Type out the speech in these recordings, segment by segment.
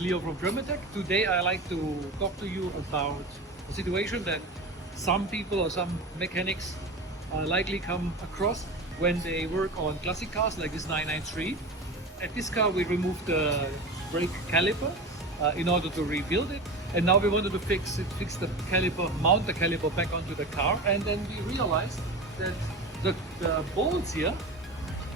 is Leo from Germantech. Today I like to talk to you about a situation that some people or some mechanics likely come across when they work on classic cars like this 993. At this car we removed the brake caliper in order to rebuild it, and now we wanted to fix the caliper, mount the caliper back onto the car, and then we realized that the bolts here,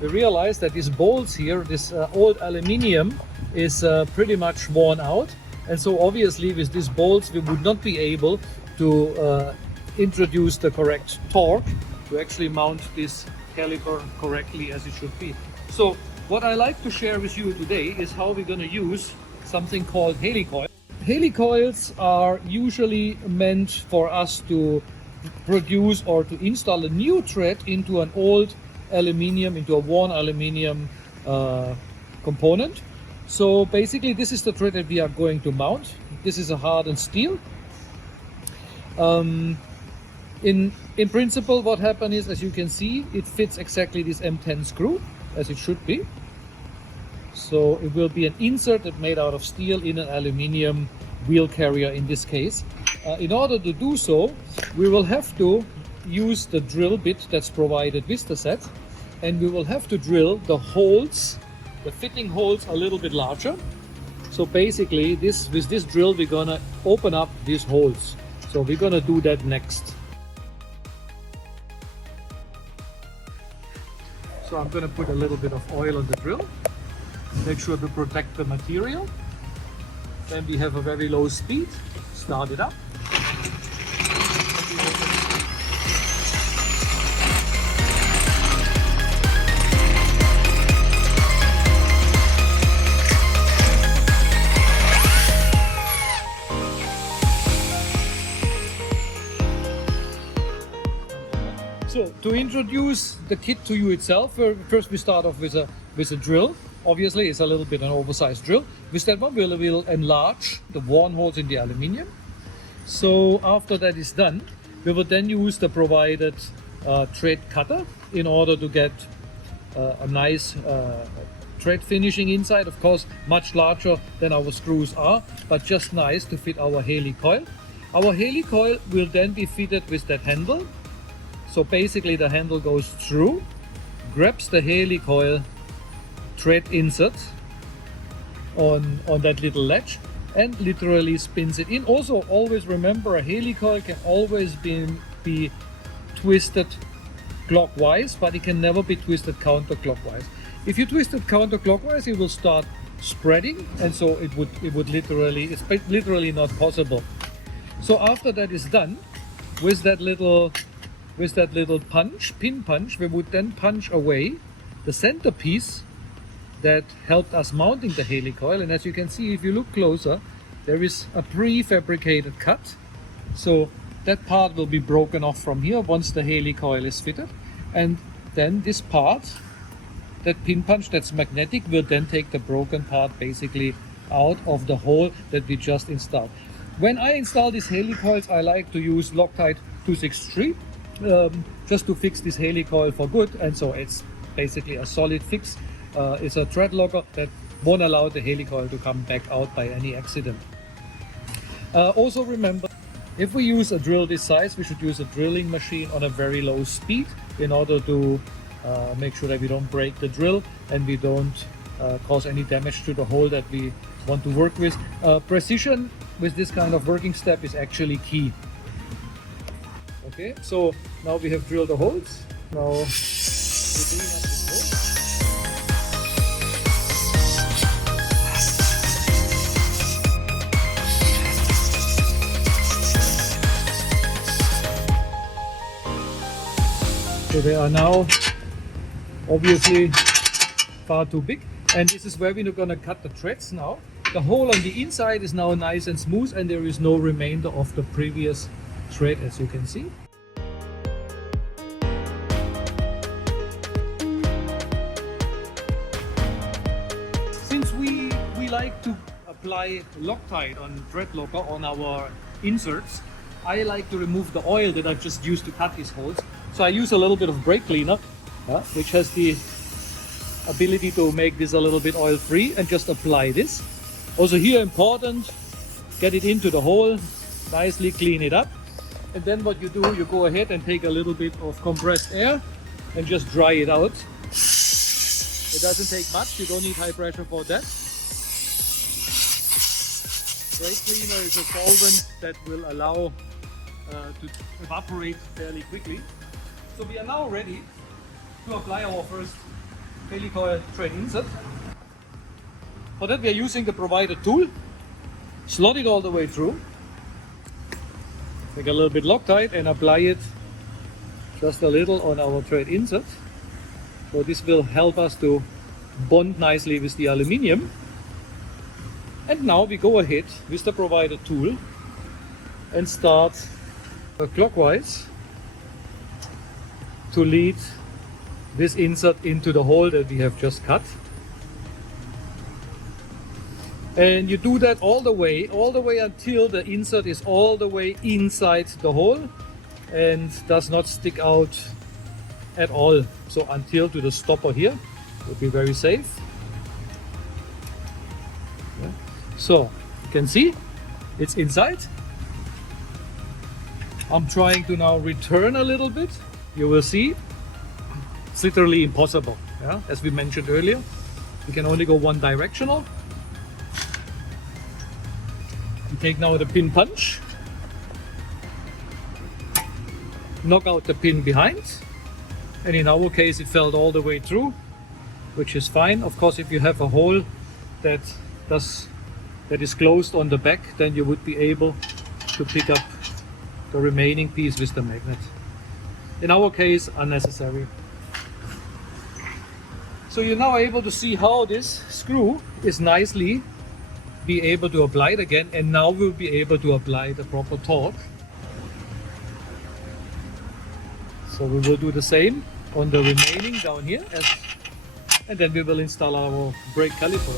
these bolts here, this old aluminium is pretty much worn out, and so obviously with these bolts we would not be able to introduce the correct torque to actually mount this caliper correctly as it should be. So what I like to share with you today is how we're going to use something called Heli-Coil. Heli-Coils are usually meant for us to produce or to install a new thread into an old aluminium, into a worn aluminium component. So basically this is the thread that we are going to mount. This is a hardened steel. In principle what happened is, as you can see, it fits exactly this M10 screw as it should be. So it will be an insert that made out of steel in an aluminium wheel carrier in this case. In order to do so, we will have to use the drill bit that's provided with the set, and we will have to drill the holes, the fitting holes, a little bit larger. So basically with this drill we're gonna open up these holes. So we're gonna do that next. So I'm gonna put a little bit of oil on the drill, make sure to protect the material. Then we have a very low speed, start it up. So to introduce the kit to you itself, first we start off with a drill. Obviously it's a little bit an oversized drill. With that one we'll enlarge the worn holes in the aluminium. So after that is done, we will then use the provided thread cutter in order to get a nice thread finishing inside. Of course much larger than our screws are, but just nice to fit our Heli-Coil. Our Heli-Coil will then be fitted with that handle. So basically the handle goes through, grabs the Heli-Coil thread insert on that little latch and literally spins it in. Also always remember, a Heli-Coil can always be twisted clockwise, but it can never be twisted counterclockwise. If you twist it counterclockwise it will start spreading, and so it's literally not possible. So after that is done, with that little pin punch, we would then punch away the centerpiece that helped us mounting the Heli-Coil. And as you can see, if you look closer, there is a prefabricated cut. So that part will be broken off from here once the Heli-Coil is fitted. And then this part, that pin punch that's magnetic, will then take the broken part basically out of the hole that we just installed. When I install these Heli-Coils, I like to use Loctite 263 just to fix this Heli-Coil for good, and so it's basically a solid fix. It's a thread locker that won't allow the Heli-Coil to come back out by any accident. Also remember, if we use a drill this size, we should use a drilling machine on a very low speed in order to make sure that we don't break the drill and we don't cause any damage to the hole that we want to work with. Precision with this kind of working step is actually key. Okay, so now we have drilled the holes. Now we clean up this hole. So they are now obviously far too big, and this is where we're going to cut the threads now. The hole on the inside is now nice and smooth, and there is no remainder of the previous thread, as you can see. Since we like to apply Loctite on thread locker on our inserts, I like to remove the oil that I've just used to cut these holes. So I use a little bit of brake cleaner, which has the ability to make this a little bit oil free, and just apply this. Also here important, get it into the hole, nicely clean it up. And then what you do, you go ahead and take a little bit of compressed air and just dry it out. It doesn't take much, you don't need high pressure for that. Brake cleaner is a solvent that will allow to evaporate fairly quickly. So we are now ready to apply our first Heli-Coil thread insert. For that we are using the provided tool. Slot it all the way through. Make a little bit Loctite and apply it just a little on our thread insert. So this will help us to bond nicely with the aluminium. And now we go ahead with the provided tool and start clockwise to lead this insert into the hole that we have just cut. And you do that all the way until the insert is all the way inside the hole and does not stick out at all. So until to the stopper here, will be very safe. Yeah. So you can see it's inside. I'm trying to now return a little bit. You will see it's literally impossible. Yeah? As we mentioned earlier, you can only go one directional. You take now the pin punch, knock out the pin behind, and in our case it fell all the way through, which is fine. Of course, if you have a hole that is closed on the back, then you would be able to pick up the remaining piece with the magnet. In our case, unnecessary. So you're now able to see how this screw is nicely be able to apply it again, and now we'll be able to apply the proper torque. So we will do the same on the remaining down here, and then we will install our brake caliper.